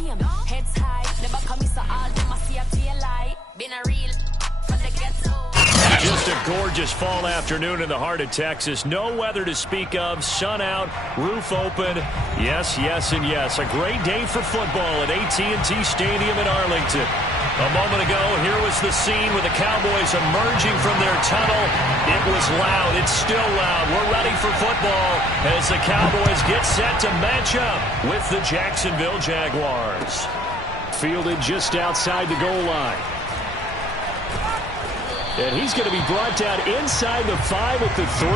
shame. Heads high, never come so all them I see a tail light. Been a real from the ghetto. Just a gorgeous fall afternoon in the heart of Texas. No weather to speak of. Sun out, roof open. Yes, yes, and yes. A great day for football at AT&T Stadium in Arlington. A moment ago, here was the scene with the Cowboys emerging from their tunnel. It was loud. It's still loud. We're ready for football as the Cowboys get set to match up with the Jacksonville Jaguars. Fielded just outside the goal line. And he's going to be brought down inside the 5 at the 3.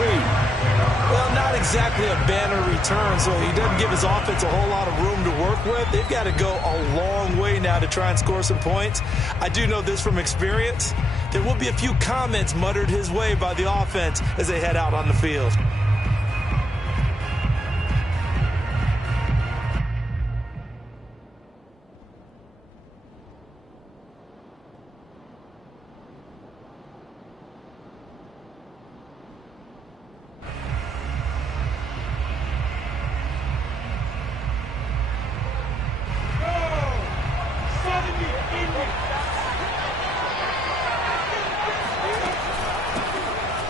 Well, not exactly a banner return, so he doesn't give his offense a whole lot of room to work with. They've got to go a long way now to try and score some points. I do know this from experience. There will be a few comments muttered his way by the offense as they head out on the field.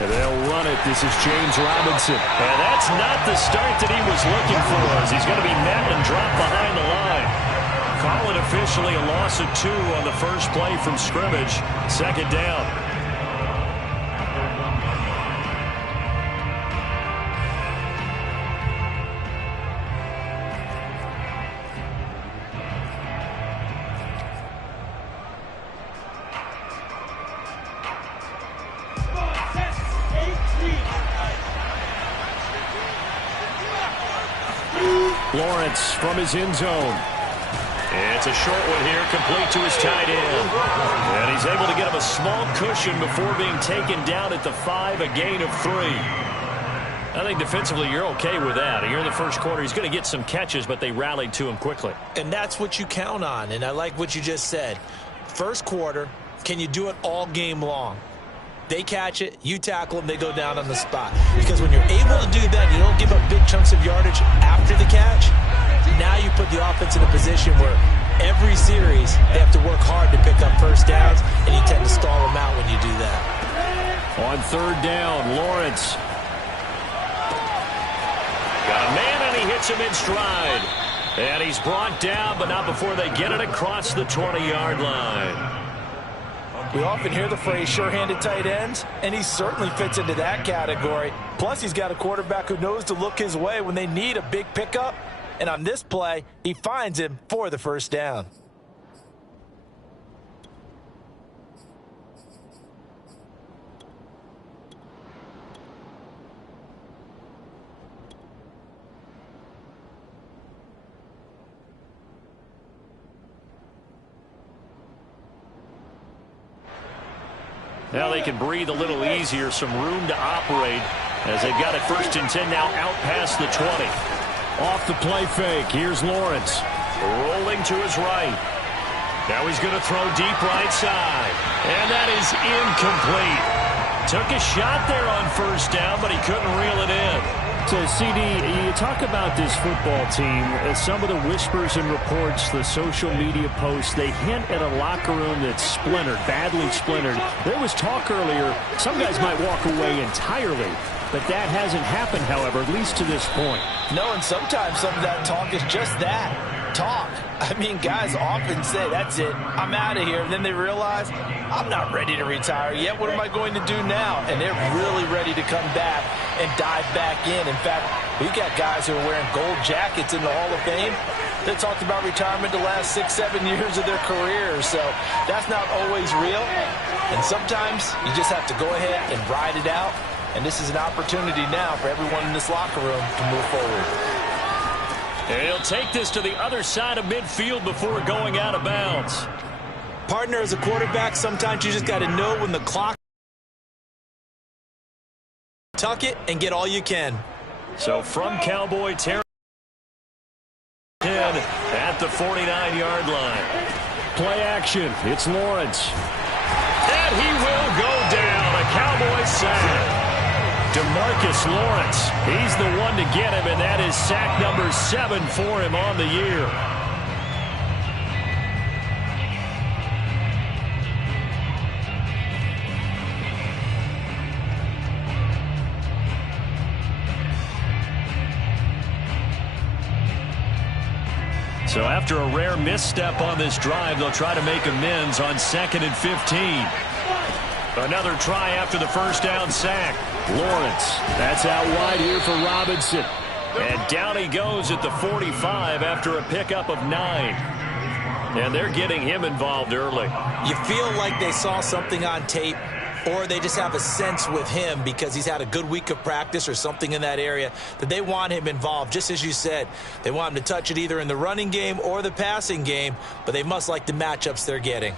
And they'll run it. This is James Robinson. And that's not the start that he was looking for, as he's going to be met and dropped behind the line. Call it officially a loss of 2 on the first play from scrimmage. Second down. Lawrence from his end zone. It's a short one here, complete to his tight end. And he's able to get him a small cushion before being taken down at the 5, a gain of 3. I think defensively you're okay with that. Here in the first quarter, he's going to get some catches, but they rallied to him quickly. And that's what you count on, and I like what you just said. First quarter, can you do it all game long? They catch it, you tackle them, they go down on the spot. Because when you're able to do that, you don't give up big chunks of yardage after the catch. Now you put the offense in a position where every series they have to work hard to pick up first downs, and you tend to stall them out when you do that. On third down, Lawrence. Got a man, and he hits him in stride. And he's brought down, but not before they get it across the 20-yard line. We often hear the phrase sure-handed tight ends, and he certainly fits into that category. Plus, he's got a quarterback who knows to look his way when they need a big pickup. And on this play, he finds him for the first down. Now they can breathe a little easier, some room to operate as they've got it 1st and 10 now out past the 20. Off the play fake, here's Lawrence. Rolling to his right. Now he's going to throw deep right side. And that is incomplete. Took a shot there on first down, but he couldn't reel it in. So, CD, you talk about this football team, some of the whispers and reports, the social media posts, they hint at a locker room that's splintered, badly splintered. There was talk earlier, some guys might walk away entirely, but that hasn't happened, however, at least to this point. No, and sometimes some of that talk is just that, talk. I mean, guys often say, that's it, I'm out of here. And then they realize, I'm not ready to retire yet. What am I going to do now? And they're really ready to come back and dive back in. In fact, we've got guys who are wearing gold jackets in the Hall of Fame that talked about retirement the last 6-7 years of their careers. So that's not always real. And sometimes you just have to go ahead and ride it out. And this is an opportunity now for everyone in this locker room to move forward. And he'll take this to the other side of midfield before going out of bounds. Partner, as a quarterback, sometimes you just got to know when the clock. Tuck it and get all you can. So from Cowboy territory at the 49-yard line. Play action. It's Lawrence. And he will go down. A Cowboy sack. DeMarcus Lawrence, he's the one to get him, and that is sack number 7 for him on the year. So after a rare misstep on this drive, they'll try to make amends on 2nd and 15. Another try after the first down sack. Lawrence, that's out wide here for Robinson. And down he goes at the 45 after a pickup of 9. And they're getting him involved early. You feel like they saw something on tape, or they just have a sense with him because he's had a good week of practice or something in that area that they want him involved. Just as you said, they want him to touch it either in the running game or the passing game, but they must like the matchups they're getting.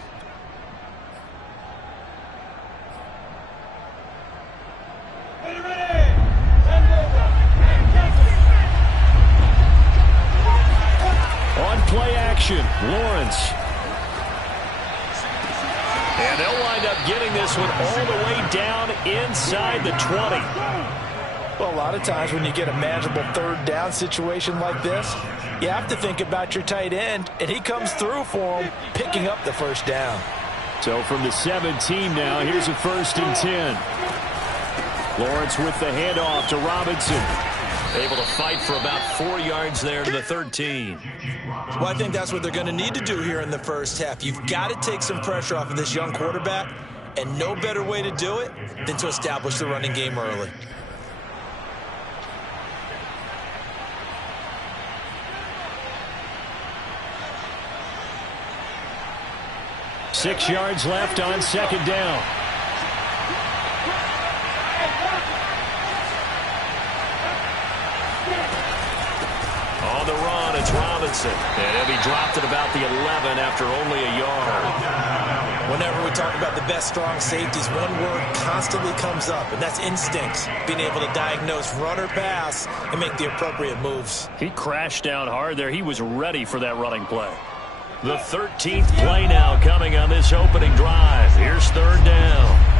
On play action, Lawrence. And they'll wind up getting this one all the way down inside the 20. Well, a lot of times when you get a manageable third down situation like this, you have to think about your tight end, and he comes through for him, picking up the first down. So from the 17 now, here's a 1st and 10. Lawrence with the handoff to Robinson. Able to fight for about 4 yards there to the 13. Well, I think that's what they're going to need to do here in the first half. You've got to take some pressure off of this young quarterback, and no better way to do it than to establish the running game early. Six yards left on 2nd down. On the run, it's Robinson. And he'll be dropped at about the 11 after only a yard. Whenever we talk about the best strong safeties, one word constantly comes up, and that's instinct. Being able to diagnose run or pass and make the appropriate moves. He crashed down hard there. He was ready for that running play. The 13th play now coming on this opening drive. Here's 3rd down.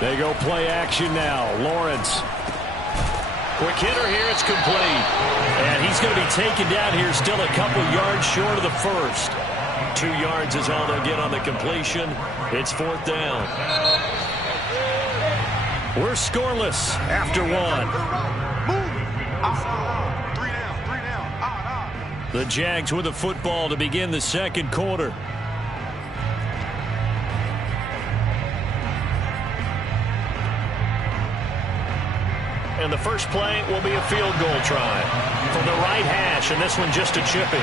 They go play action now. Lawrence. Quick hitter here. It's complete. And he's going to be taken down here still a couple yards short of the first. 2 yards is all they'll get on the completion. It's 4th down. We're scoreless after 1. The Jags with the football to begin the 2nd quarter. And the first play will be a field goal try from the right hash, and this one just a chippy.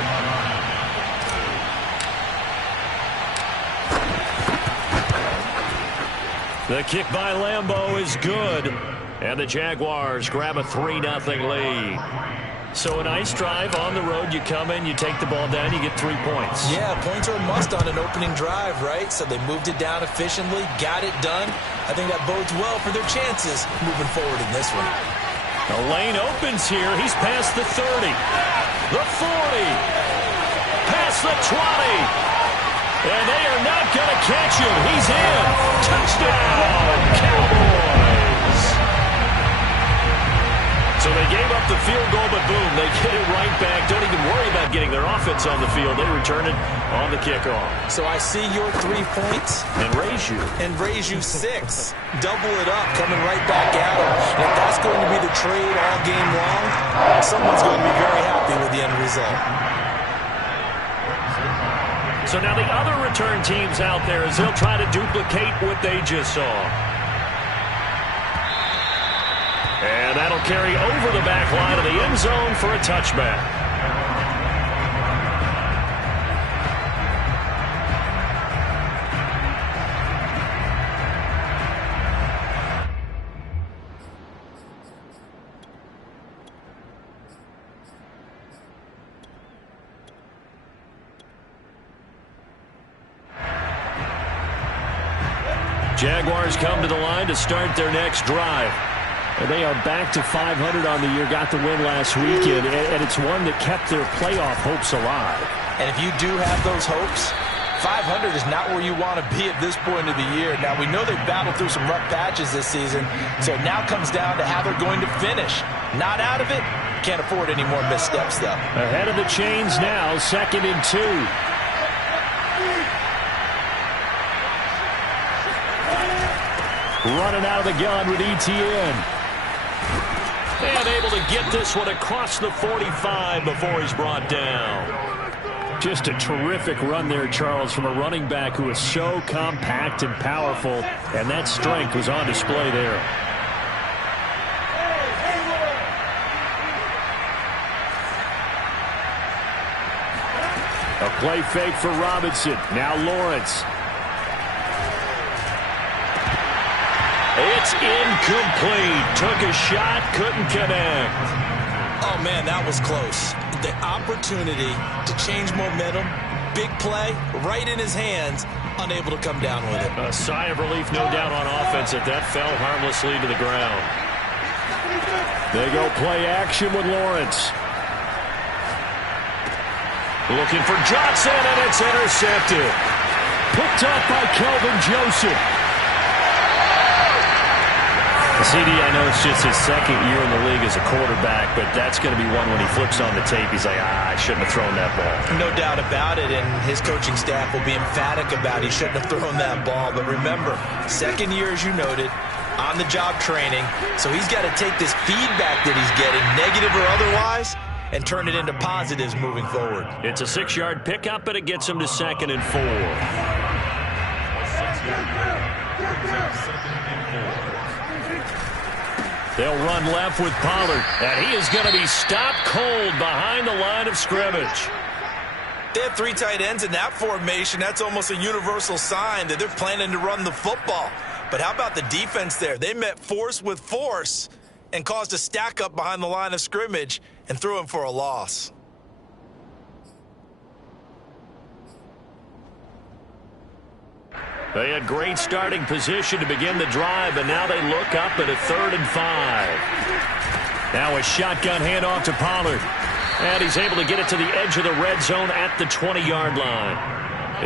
The kick by Lambeau is good, and the Jaguars grab a 3-0 lead. So a nice drive on the road. You come in, you take the ball down, you get 3 points. Yeah, points are a must on an opening drive, right? So they moved it down efficiently, got it done. I think that bodes well for their chances moving forward in this one. The lane opens here. He's past the 30, the 40, past the 20. And they are not going to catch him. He's in. Touchdown, Cowboys. So they gave up the field goal, but boom, they get it right back. Don't even worry about getting their offense on the field. They return it on the kickoff. So I see your 3 points. And raise you. And raise you 6. Double it up, coming right back at them. And if that's going to be the trade all game long, someone's going to be very happy with the end result. So now the other return teams out there as they'll try to duplicate what they just saw. And that'll carry over the back line of the end zone for a touchback. Jaguars come to the line to start their next drive. And they are back to 500 on the year, got the win last weekend, and it's one that kept their playoff hopes alive. And if you do have those hopes, 500 is not where you want to be at this point of the year. Now, we know they've battled through some rough patches this season, so it now comes down to how they're going to finish. Not out of it, can't afford any more missteps, though. Ahead of the chains now, 2nd and 2. running out of the gun with ETN. And able to get this one across the 45 before he's brought down. Just a terrific run there, Charles, from a running back who is so compact and powerful, and that strength was on display there. A play fake for Robinson. Now Lawrence. It's incomplete. Took a shot, couldn't connect. Oh, man, that was close. The opportunity to change momentum, big play, right in his hands, unable to come down with it. A sigh of relief, no doubt, on offense if that fell harmlessly to the ground. They go play action with Lawrence. Looking for Johnson, and it's intercepted. Picked up by Kelvin Joseph. CD, I know it's just his second year in the league as a quarterback, but that's going to be one when he flips on the tape. He's like, I shouldn't have thrown that ball. No doubt about it, and his coaching staff will be emphatic about he shouldn't have thrown that ball. But remember, second year, as you noted, on-the-job training, so he's got to take this feedback that he's getting, negative or otherwise, and turn it into positives moving forward. It's a 6-yard pickup, but it gets him to 2nd and 4. They'll run left with Pollard, and he is going to be stopped cold behind the line of scrimmage. They have 3 tight ends in that formation. That's almost a universal sign that they're planning to run the football. But how about the defense there? They met force with force and caused a stack up behind the line of scrimmage and threw him for a loss. They had great starting position to begin the drive, and now they look up at a 3rd and 5. Now a shotgun handoff to Pollard. And he's able to get it to the edge of the red zone at the 20-yard line.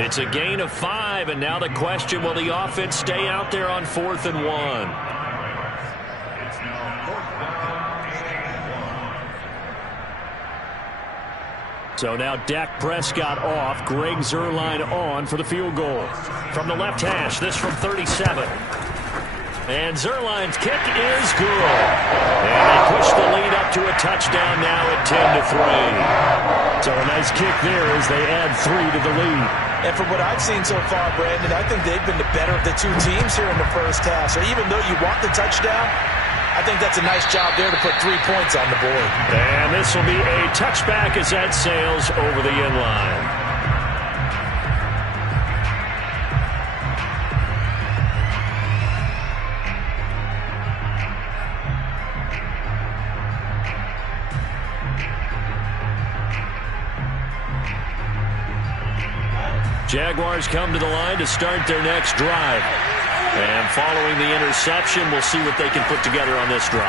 It's a gain of 5, and now the question, will the offense stay out there on 4th and 1? So now Dak Prescott off, Greg Zuerlein on for the field goal. From the left hash, this from 37. And Zuerlein's kick is good. And they push the lead up to a touchdown now at 10-3. So a nice kick there as they add 3 to the lead. And from what I've seen so far, Brandon, I think they've been the better of the 2 teams here in the first half. So even though you want the touchdown, I think that's a nice job there to put 3 points on the board. And this will be a touchback as that sails over the end line. Jaguars come to the line to start their next drive. And following the interception, we'll see what they can put together on this drive.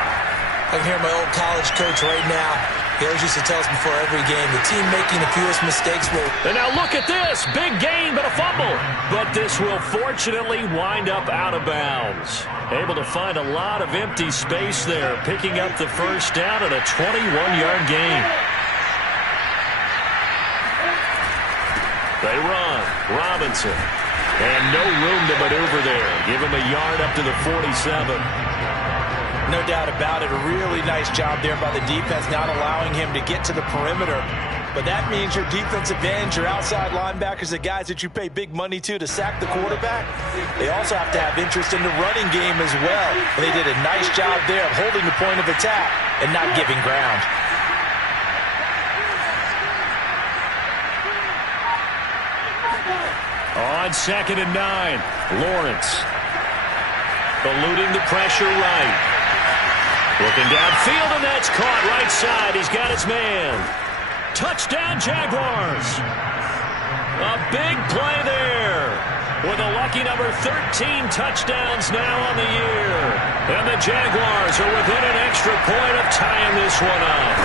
I can hear my old college coach right now. He always used to tell us before every game, the team making the fewest mistakes will... And now look at this. Big gain, but a fumble. But this will fortunately wind up out of bounds. Able to find a lot of empty space there, picking up the first down at a 21-yard gain. They run. Robinson. And no room to maneuver there. Give him a yard up to the 47. No doubt about it. A really nice job there by the defense, not allowing him to get to the perimeter. But that means your defensive ends, your outside linebackers, the guys that you pay big money to sack the quarterback, they also have to have interest in the running game as well. And they did a nice job there of holding the point of attack and not giving ground. On 2nd and 9, Lawrence eluding the pressure right. Looking downfield, and that's caught right side. He's got his man. Touchdown, Jaguars. A big play there with a lucky number 13 touchdowns now on the year. And the Jaguars are within an extra point of tying this one up.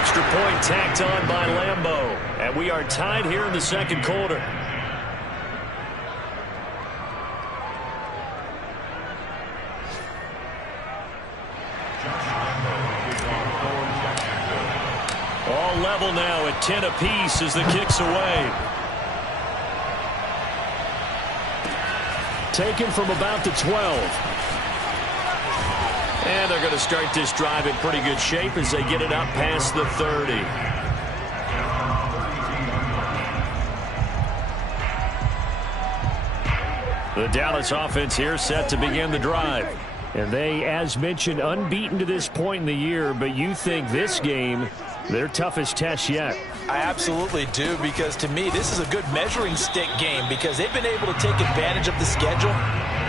Extra point tacked on by Lambeau. And we are tied here in the second quarter. All level now at 10 apiece as the kick's away. taken from about the 12. And they're going to start this drive in pretty good shape as they get it up past the 30. The Dallas offense here set to begin the drive. And they, as mentioned, unbeaten to this point in the year, but you think this game, their toughest test yet. I absolutely do, because to me, this is a good measuring stick game because they've been able to take advantage of the schedule.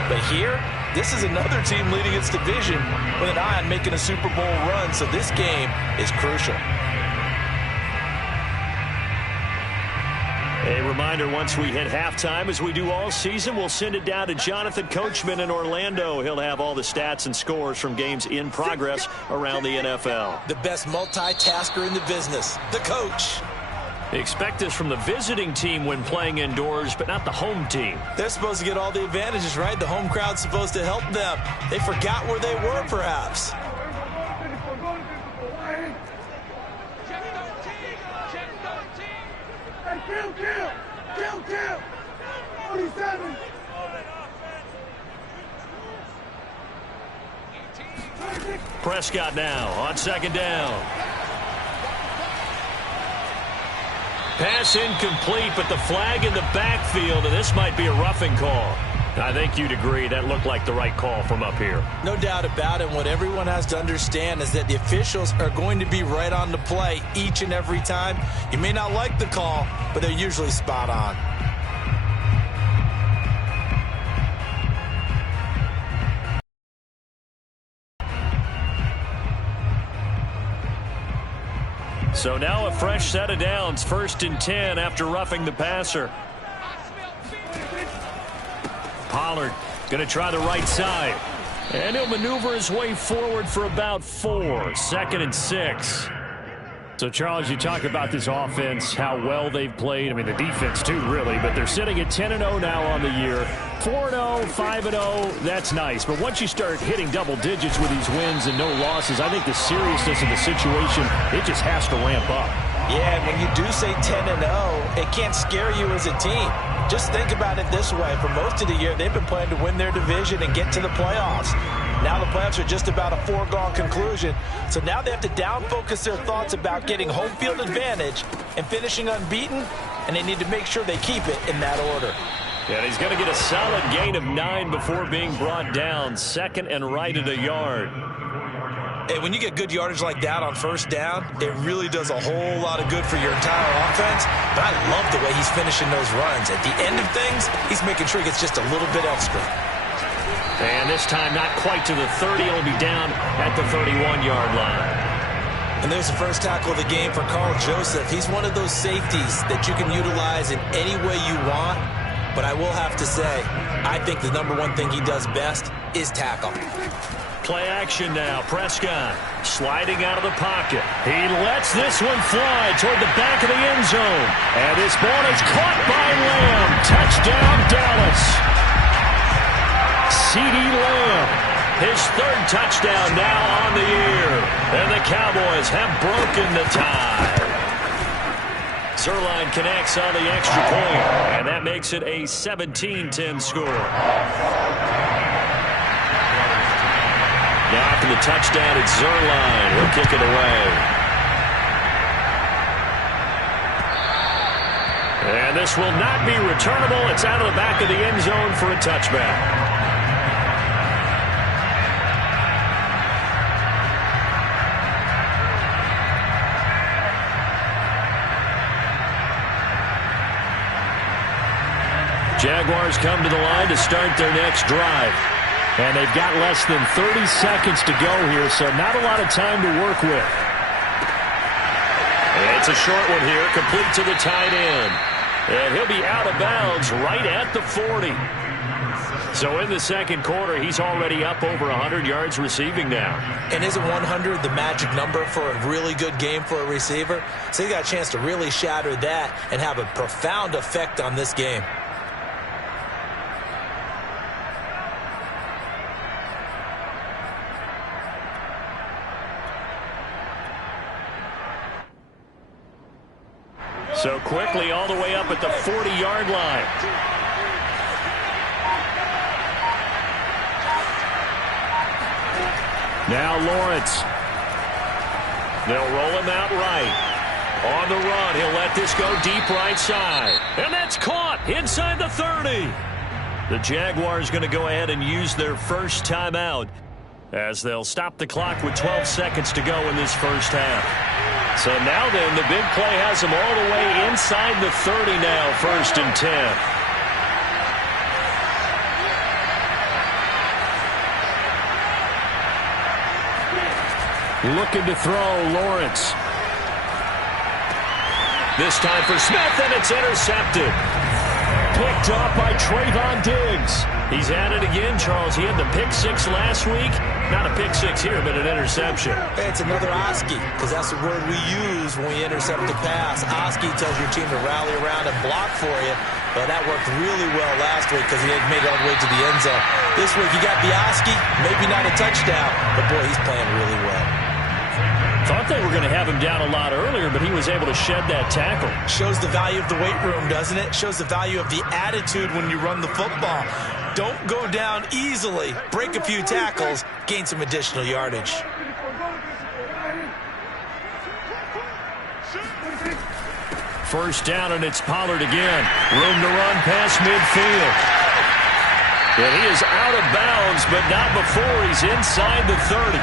But here, this is another team leading its division with an eye on making a Super Bowl run, so this game is crucial. A reminder, once we hit halftime, as we do all season, we'll send it down to Jonathan Coachman in Orlando. He'll have all the stats and scores from games in progress around the NFL. The best multitasker in the business, the coach. Expect this from the visiting team when playing indoors, but not the home team. They're supposed to get all the advantages, right? The home crowd's supposed to help them. They forgot where they were, perhaps. Kill! 47! Prescott now on second down. Pass incomplete, but the flag in the backfield, and this might be a roughing call. I think you'd agree that looked like the right call from up here. No doubt about it. What everyone has to understand is that the officials are going to be right on the play each and every time. You may not like the call, but they're usually spot on. So now a fresh set of downs, 1st and 10 after roughing the passer. Pollard going to try the right side. And he'll maneuver his way forward for about 4. 2nd and 6. So, Charles, you talk about this offense, how well they've played. I mean, the defense, too, really. But they're sitting at 10-0 now on the year. 4-0, 5-0, that's nice. But once you start hitting double digits with these wins and no losses, I think the seriousness of the situation, it just has to ramp up. Yeah, and when you do say 10-0, it can't scare you as a team. Just think about it this way. For most of the year, they've been playing to win their division and get to the playoffs. Now the playoffs are just about a foregone conclusion. So now they have to down-focus their thoughts about getting home field advantage and finishing unbeaten, and they need to make sure they keep it in that order. Yeah, he's going to get a solid gain of 9 before being brought down. 2nd and right at a yard. Hey, when you get good yardage like that on 1st down, it really does a whole lot of good for your entire offense. But I love the way he's finishing those runs. At the end of things, he's making sure he gets just a little bit extra. And this time not quite to the 30. He'll be down at the 31-yard line. And there's the first tackle of the game for Carl Joseph. He's one of those safeties that you can utilize in any way you want. But I will have to say, I think the number one thing he does best is tackle. Play action now. Prescott sliding out of the pocket. He lets this one fly toward the back of the end zone. And this ball is caught by Lamb. Touchdown, Dallas. CeeDee Lamb, his 3rd touchdown now on the year. And the Cowboys have broken the tie. Zerline connects on the extra point, and that makes it a 17-10 score. Now after the touchdown, it's Zerline. He'll kick it away. And this will not be returnable. It's out of the back of the end zone for a touchback. Jaguars come to the line to start their next drive. And they've got less than 30 seconds to go here, so not a lot of time to work with. It's a short one here, complete to the tight end. And he'll be out of bounds right at the 40. So in the second quarter, he's already up over 100 yards receiving now. And isn't 100 the magic number for a really good game for a receiver? So he got a chance to really shatter that and have a profound effect on this game. So quickly all the way up at the 40-yard line. Now Lawrence. They'll roll him out right. On the run, he'll let this go deep right side. And that's caught inside the 30. The Jaguars going to go ahead and use their first timeout as they'll stop the clock with 12 seconds to go in this first half. So now then, the big play has them all the way inside the 30 now, 1st and 10. Looking to throw, Lawrence. This time for Smith, and it's intercepted. Picked off by Trayvon Diggs. He's at it again, Charles. He had the pick 6 last week. Not a pick 6 here, but an interception. Hey, it's another Oski, because that's the word we use when we intercept the pass. Oski tells your team to rally around and block for you. But that worked really well last week because he had made it all the way to the end zone. This week, you got the Oski, maybe not a touchdown, but boy, he's playing really well. Thought they were going to have him down a lot earlier, but he was able to shed that tackle. Shows the value of the weight room, doesn't it? Shows the value of the attitude when you run the football. Don't go down easily. Break a few tackles, gain some additional yardage. First down, and it's Pollard again. Room to run past midfield. And he is out of bounds, but not before he's inside the 30.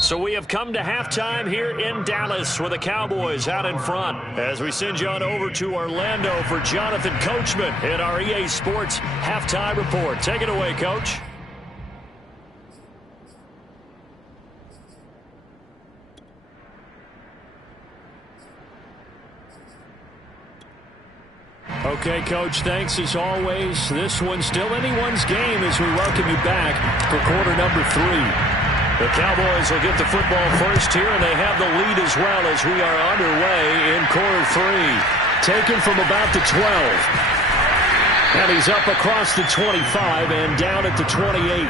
So we have come to halftime here in Dallas with the Cowboys out in front as we send you on over to Orlando for Jonathan Coachman in our EA Sports Halftime Report. Take it away, Coach. Okay, Coach, thanks as always. This one's still anyone's game as we welcome you back for quarter number 3. The Cowboys will get the football first here, and they have the lead as well as we are underway in quarter 3. Taken from about the 12. And he's up across the 25 and down at the 28.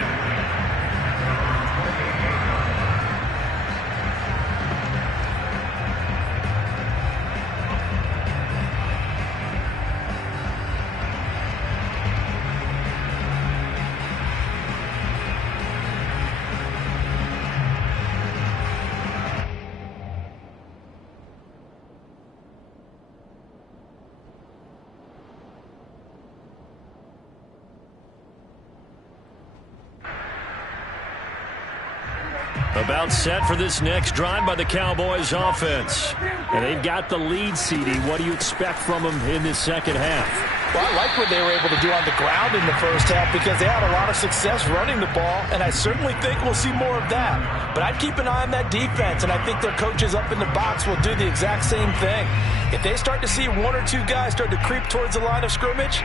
About set for this next drive by the Cowboys offense. And they've got the lead, CD. What do you expect from them in this second half? Well, I like what they were able to do on the ground in the first half because they had a lot of success running the ball, and I certainly think we'll see more of that. But I'd keep an eye on that defense, and I think their coaches up in the box will do the exact same thing. If they start to see 1 or 2 guys start to creep towards the line of scrimmage,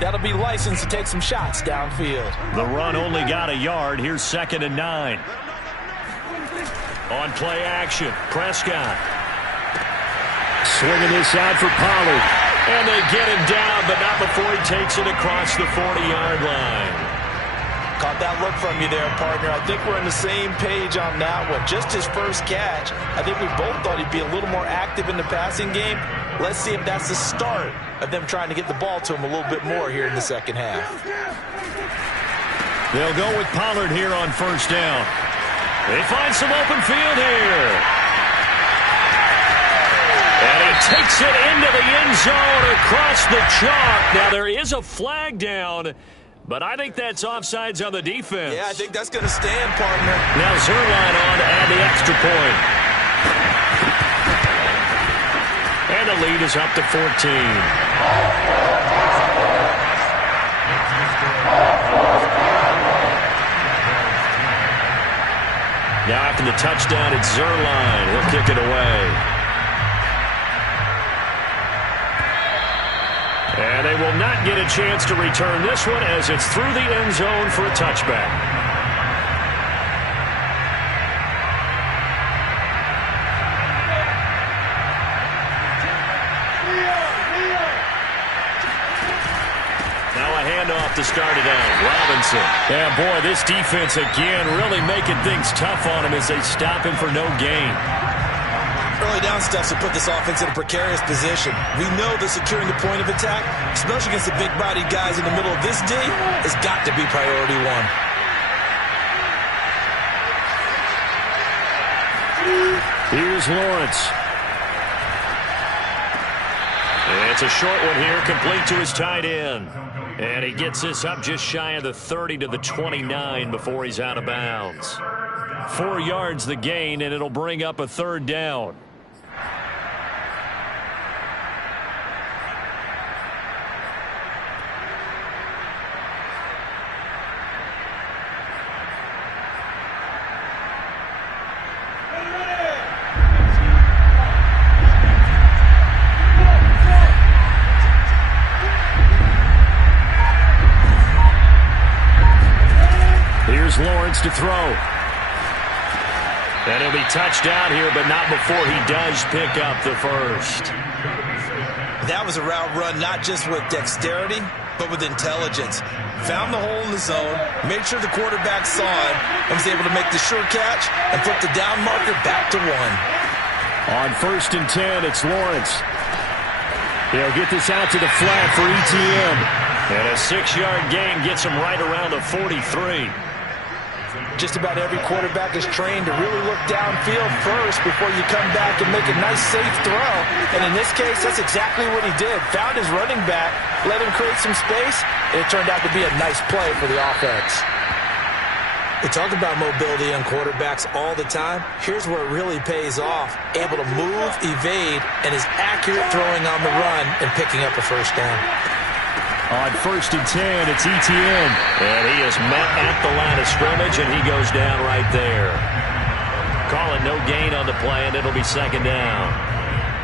that'll be licensed to take some shots downfield. The run only got a yard. Here's 2nd and 9. On play action, Prescott. Swinging this out for Pollard. And they get him down, but not before he takes it across the 40-yard line. Caught that look from you there, partner. I think we're on the same page on that one. Just his first catch. I think we both thought he'd be a little more active in the passing game. Let's see if that's the start of them trying to get the ball to him a little bit more here in the second half. They'll go with Pollard here on first down. They find some open field here. And he takes it into the end zone across the chalk. Now, there is a flag down, but I think that's offsides on the defense. Yeah, I think that's going to stand, partner. Now Zerline on to add the extra point. And the lead is up to 14. Now after the touchdown, it's Zerline. He'll kick it away. And they will not get a chance to return this one as it's through the end zone for a touchback. To start it out, Robinson. Yeah, boy, this defense again really making things tough on him as they stop him for no gain. Early down stuff to put this offense in a precarious position. We know that securing the point of attack, especially against the big-bodied guys in the middle of this D, has got to be priority 1. Here's Lawrence. It's a short one here, complete to his tight end. And he gets this up just shy of the 30 to the 29 before he's out of bounds. 4 yards the gain, and it'll bring up a third down. Lawrence to throw. And he'll be touched down here, but not before he does pick up the first. That was a route run not just with dexterity, but with intelligence. Found the hole in the zone, made sure the quarterback saw it, and was able to make the sure catch and put the down marker back to 1. On 1st and 10, it's Lawrence. He'll get this out to the flat for ETN. And a 6-yard gain gets him right around the 43. Just about every quarterback is trained to really look downfield first before you come back and make a nice, safe throw. And in this case, that's exactly what he did. Found his running back, let him create some space, and it turned out to be a nice play for the offense. We talk about mobility on quarterbacks all the time. Here's where it really pays off. Able to move, evade, and is accurate throwing on the run and picking up a first down. On 1st and 10, it's ETN. And he is met at the line of scrimmage, and he goes down right there. Call it no gain on the play, and it'll be 2nd down.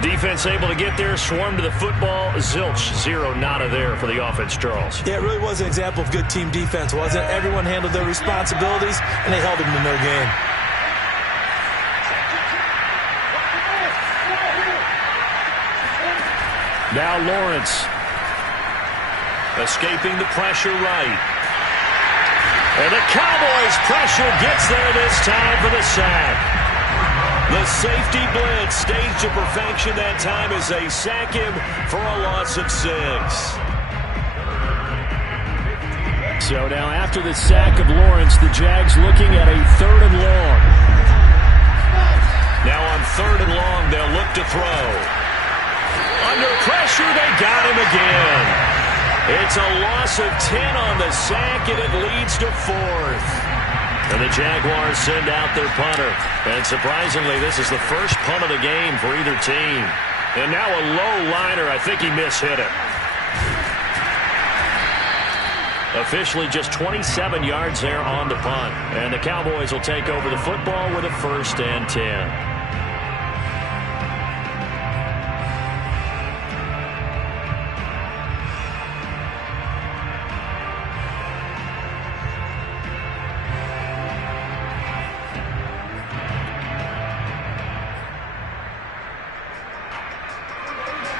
Defense able to get there, swarm to the football. Zilch, 0 nada there for the offense, Charles. Yeah, it really was an example of good team defense, wasn't it? Everyone handled their responsibilities, and they held them to no gain. Now Lawrence. Escaping the pressure right. And the Cowboys' pressure gets there this time for the sack. The safety blitz staged to perfection that time as they sack him for a loss of 6. So now after the sack of Lawrence, the Jags looking at a 3rd and long. Now on 3rd and long, they'll look to throw. Under pressure, they got him again. It's a loss of 10 on the sack, and it leads to 4th. And the Jaguars send out their punter. And surprisingly, this is the first punt of the game for either team. And now a low liner. I think he mishit it. Officially just 27 yards there on the punt. And the Cowboys will take over the football with a 1st and 10.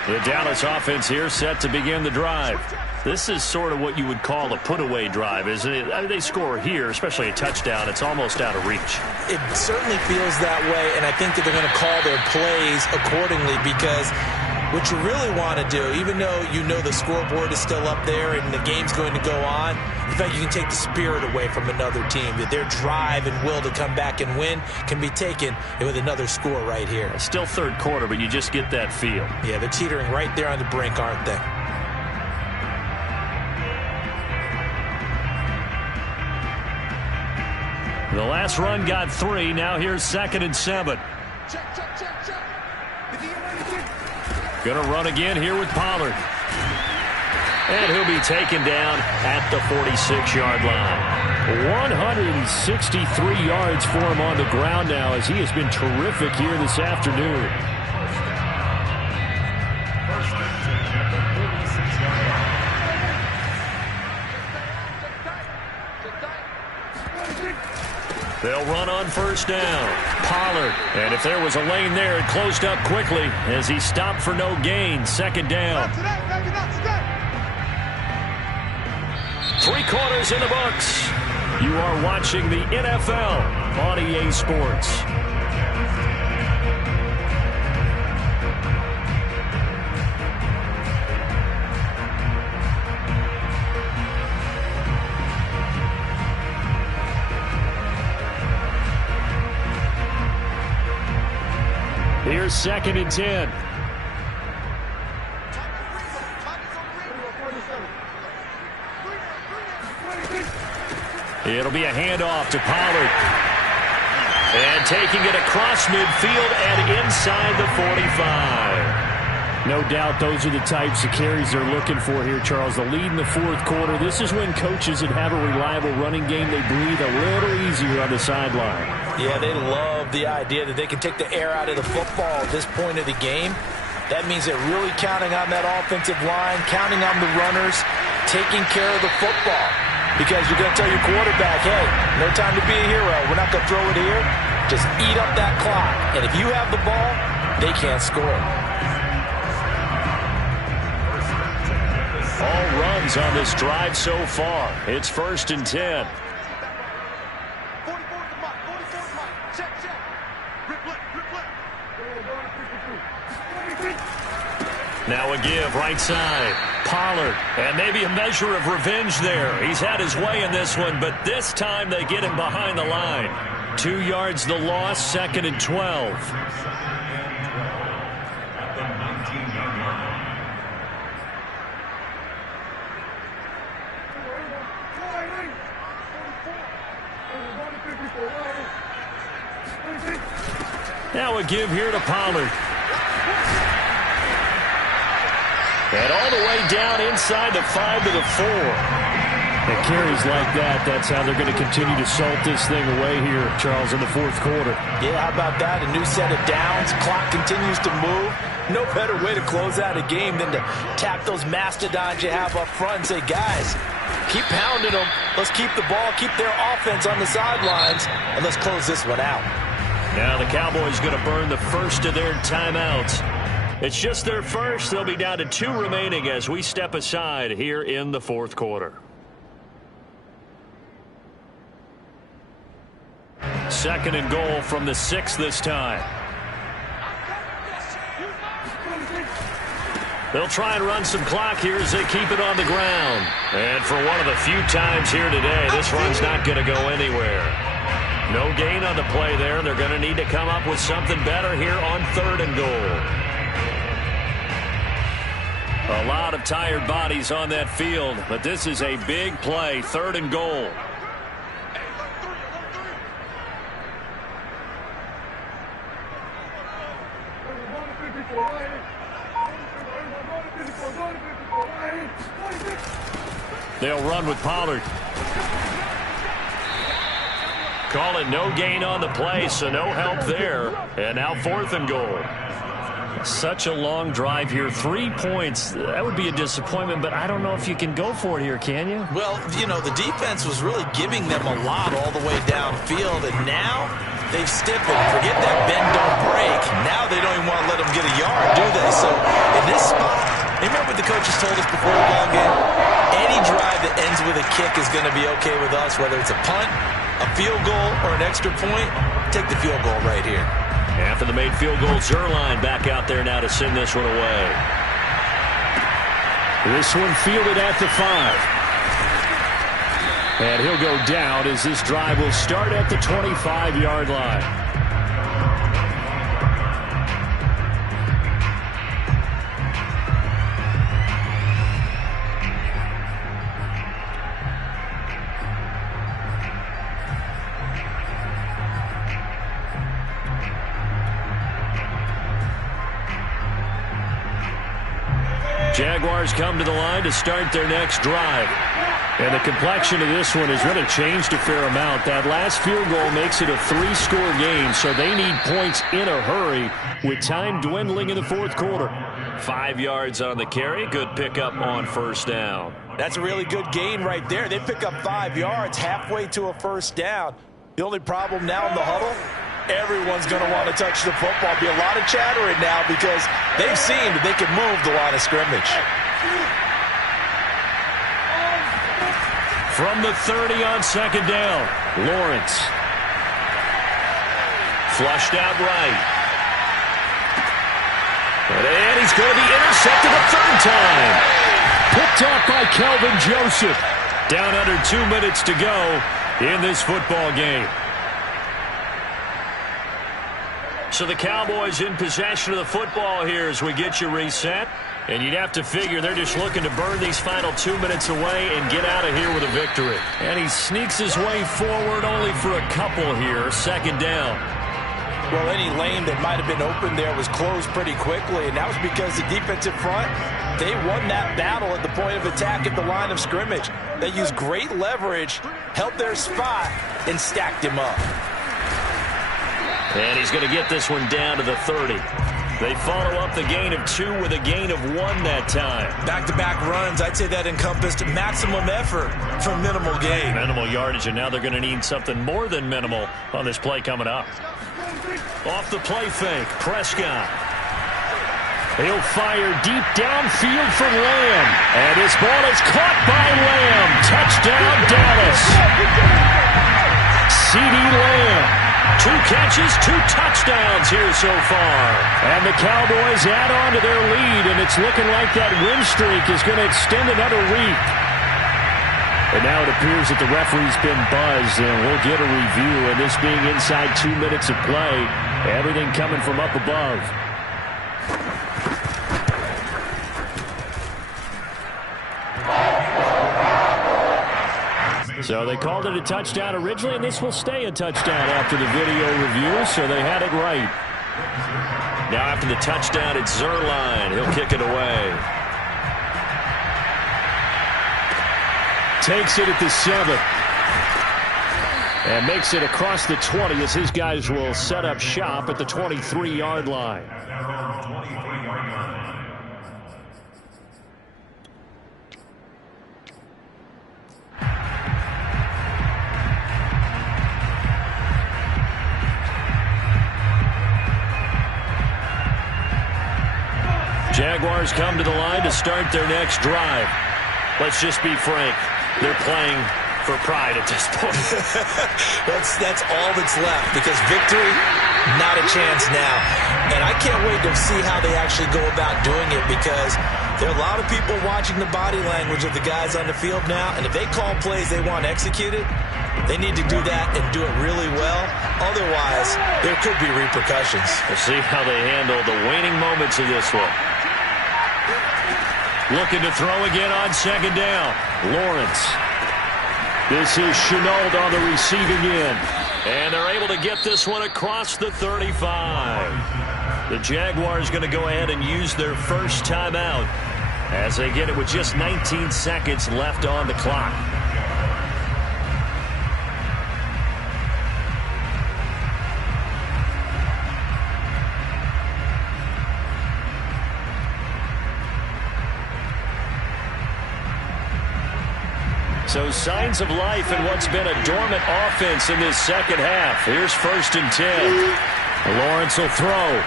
The Dallas offense here set to begin the drive. This is sort of what you would call a put-away drive, isn't it? I mean, they score here, especially a touchdown. It's almost out of reach. It certainly feels that way, and I think that they're going to call their plays accordingly because what you really want to do, even though you know the scoreboard is still up there and the game's going to go on, in fact, you can take the spirit away from another team. That their drive and will to come back and win can be taken with another score right here. It's still 3rd quarter, but you just get that feel. Yeah, they're teetering right there on the brink, aren't they? The last run got 3. Now here's 2nd and 7. Going to run again here with Pollard. And he'll be taken down at the 46-yard line. 163 yards for him on the ground now as he has been terrific here this afternoon. They'll run on 1st down. Pollard. And if there was a lane there, it closed up quickly as he stopped for no gain. 2nd down. 3 quarters in the books. You are watching the NFL on EA Sports. 2nd and 10. It'll be a handoff to Pollard. And taking it across midfield and inside the 45. No doubt those are the types of carries they're looking for here, Charles. The lead in the 4th quarter. This is when coaches that have a reliable running game, they breathe a little easier on the sideline. Yeah, they love the idea that they can take the air out of the football at this point of the game. That means they're really counting on that offensive line, counting on the runners, taking care of the football. Because you're going to tell your quarterback, hey, no time to be a hero. We're not going to throw it here. Just eat up that clock. And if you have the ball, they can't score. All runs on this drive so far. It's 1st and 10. Now a give right side. Pollard. And maybe a measure of revenge there. He's had his way in this one, but this time they get him behind the line. 2 yards the loss, 2nd and 12. Now a give here to Pollard. And all the way down inside the 5 to the 4. And carries like that, that's how they're going to continue to salt this thing away here, Charles, in the 4th quarter. Yeah, how about that? A new set of downs. Clock continues to move. No better way to close out a game than to tap those mastodons you have up front and say, guys, keep pounding them. Let's keep the ball, keep their offense on the sidelines, and let's close this one out. Now the Cowboys going to burn the first of their timeouts. It's just their first. They'll be down to 2 remaining as we step aside here in the 4th quarter. 2nd and goal from the 6 this time. They'll try and run some clock here as they keep it on the ground. And for one of the few times here today, this run's not going to go anywhere. No gain on the play there. They're going to need to come up with something better here on 3rd and goal. A lot of tired bodies on that field, but this is a big play. 3rd and goal. They'll run with Pollard. Call it no gain on the play, so no help there. And now 4th and goal. Such a long drive here. 3 points. That would be a disappointment, but I don't know if you can go for it here, can you? Well, you know, the defense was really giving them a lot all the way downfield, and now they've stiffened. Forget that bend, don't break. Now they don't even want to let them get a yard, do they? So in this spot, remember what the coaches told us before the ball game? Any drive that ends with a kick is going to be okay with us, whether it's a punt, a field goal, or an extra point. Take the field goal right here. After the made field goal, Zerline back out there now to send this one away. This one fielded at the 5. And he'll go down as this drive will start at the 25-yard line. Jaguars come to the line to start their next drive. And the complexion of this one has really changed a fair amount. That last field goal makes it a 3-score game, so they need points in a hurry with time dwindling in the 4th quarter. 5 yards on the carry. Good pickup on 1st down. That's a really good gain right there. They pick up 5 yards halfway to a 1st down. The only problem now in the huddle, everyone's going to want to touch the football. Be a lot of chattering now because they've seen that they can move the line of scrimmage. From the 30 on 2nd down, Lawrence. Flushed out right. And he's going to be intercepted a 3rd time. Picked up by Kelvin Joseph. Down under 2 minutes to go in this football game. So the Cowboys in possession of the football here as we get you reset. And you'd have to figure they're just looking to burn these final 2 minutes away and get out of here with a victory. And he sneaks his way forward only for a couple here. Second down. Well, any lane that might have been open there was closed pretty quickly, and that was because the defensive front, they won that battle at the point of attack at the line of scrimmage. They used great leverage, held their spot, and stacked him up. And he's going to get this one down to the 30. They follow up the gain of 2 with a gain of 1 that time. Back-to-back runs, I'd say that encompassed maximum effort for minimal gain. Minimal yardage, and now they're going to need something more than minimal on this play coming up. Off the play fake, Prescott. He'll fire deep downfield for Lamb. And his ball is caught by Lamb. Touchdown, Dallas. CeeDee Lamb. 2 catches, 2 touchdowns here so far. And the Cowboys add on to their lead, and it's looking like that win streak is going to extend another week. And now it appears that the referee's been buzzed, and we'll get a review. And this being inside 2 minutes of play, everything coming from up above. So they called it a touchdown originally, and this will stay a touchdown after the video review, so they had it right. Now after the touchdown, it's Zuerlein. He'll kick it away. Takes it at the 7. And makes it across the 20 as his guys will set up shop at the 23-yard line. Jaguars come to the line to start their next drive. Let's just be frank. They're playing for pride at this point. That's all that's left, because victory, not a chance now. And I can't wait to see how they actually go about doing it, because there are a lot of people watching the body language of the guys on the field now, and if they call plays they want executed, they need to do that and do it really well. Otherwise, there could be repercussions. We'll see how they handle the waning moments of this one. Looking to throw again on second down. Lawrence. This is Shenault on the receiving end. And they're able to get this one across the 35. The Jaguars going to go ahead and use their first timeout as they get it with just 19 seconds left on the clock. So signs of life in what's been a dormant offense in this second half. Here's 1st and 10. Lawrence will throw.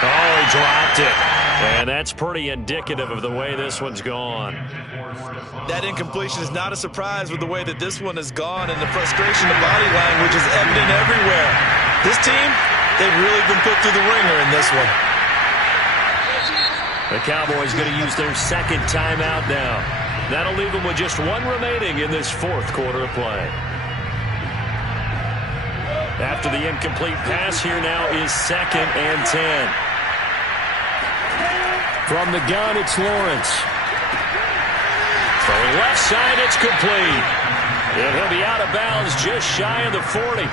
Oh, he dropped it. And that's pretty indicative of the way this one's gone. That incompletion is not a surprise with the way that this one has gone, and the frustration of body language is evident everywhere. This team, they've really been put through the ringer in this one. The Cowboys going to use their second timeout now. That'll leave them with just 1 remaining in this 4th quarter of play. After the incomplete pass, here now is 2nd and 10. From the gun, it's Lawrence. Throwing left side, it's complete. And he'll be out of bounds just shy of the 40.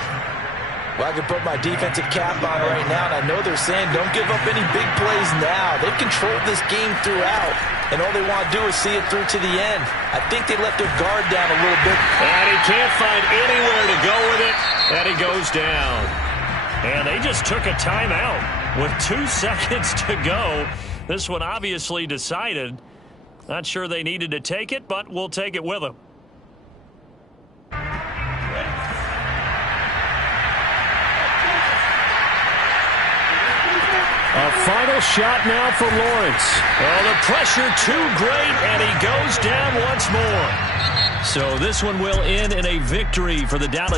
Well, I can put my defensive cap on right now, and I know they're saying don't give up any big plays now. They've controlled this game throughout, and all they want to do is see it through to the end. I think they let their guard down a little bit. And he can't find anywhere to go with it, and he goes down. And they just took a timeout with 2 seconds to go. This one obviously decided. Not sure they needed to take it, but we'll take it with them. A final shot now for Lawrence. Oh, the pressure too great, and he goes down once more. So this one will end in a victory for the Dallas